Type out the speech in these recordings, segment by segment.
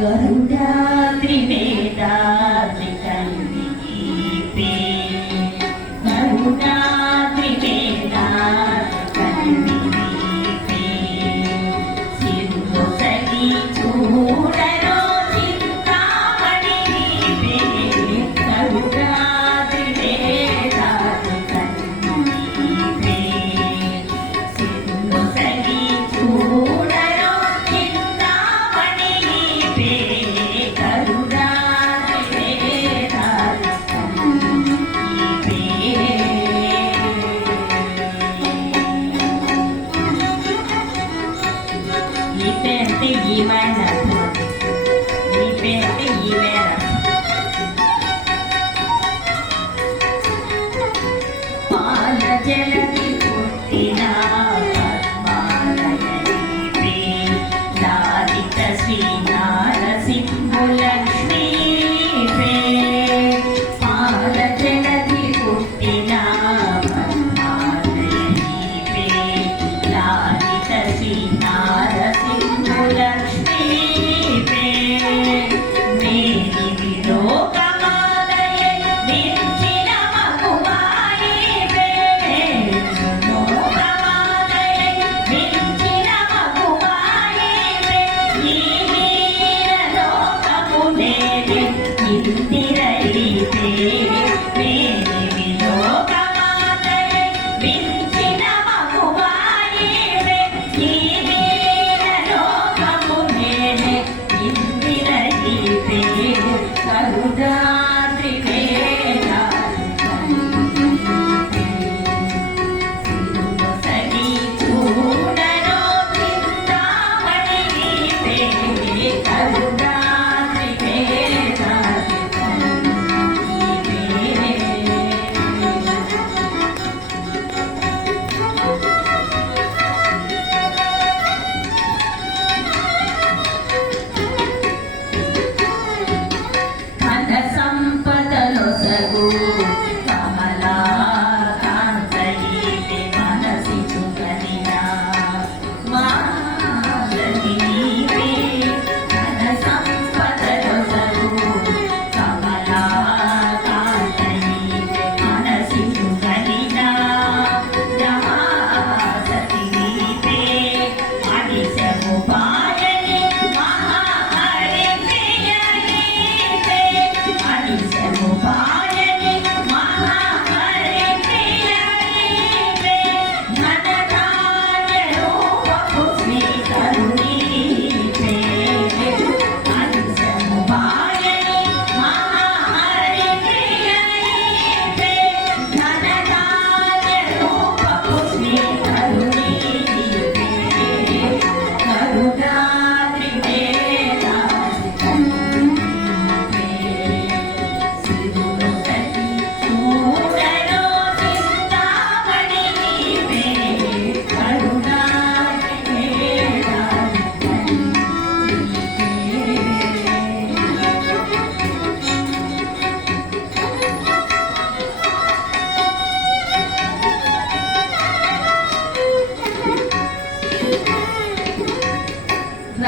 గరుడాద్రి పాల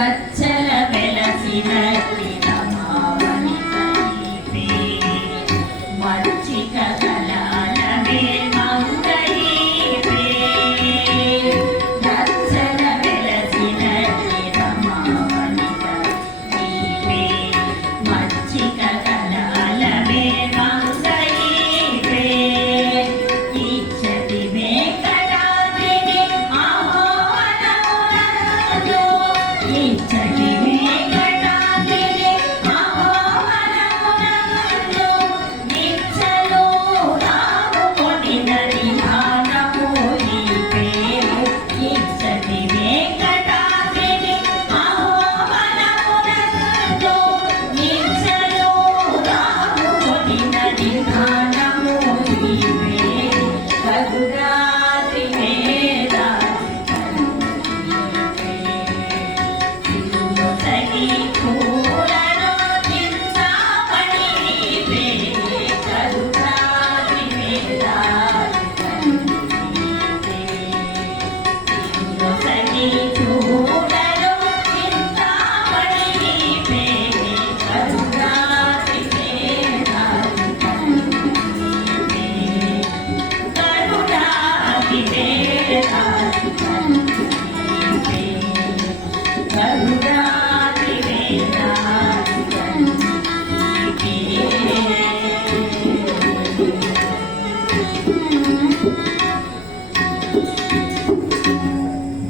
రచ్చల వెలసిన 一朵